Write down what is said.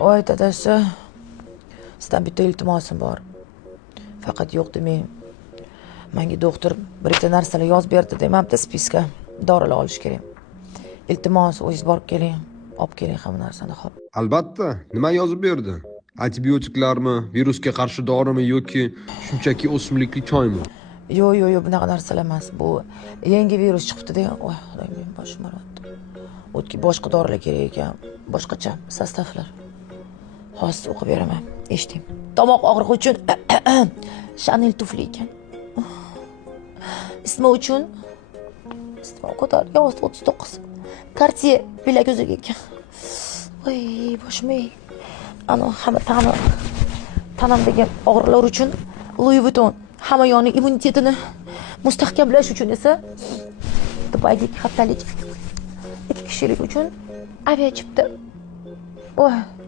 Voy dadasi, sizdan bitta iltimosim bor. Faqat yo'q demang. Menga doktor bitta narsalar yozib berdi demabdi spiska. Dorilar olish kerak. Iltimos, o'zingiz borib keling. Olib keling hamma narsani, xo'p. Albatta, nima yozib berdi? Antibiotiklarmi, virusga qarshi dorimi yoki shunchaki o'simlikli choymi? Yo'q, bunaqa narsalar emas. Bu yangi virus chiqibdi-da. Voy, xudoyim, men boshim og'riyapti. O'tki boshqa dorilar kerak ekan. Boshqacha sostavlar. Hozir o'qib beraman. Eshiting. Tomoq og'rig'i uchun Chanel tufli ekan. Isitma uchun ko'tar 39. Cartier bilaguzuk ekan. Voy, boshim. Ana hamma tanamdagi og'riqlar uchun Louis Vuitton. Hamma yoni immunitetini mustahkamlash uchun esa Dubaydagi haftalik 2 kishilik uchun aviachipta. Voy.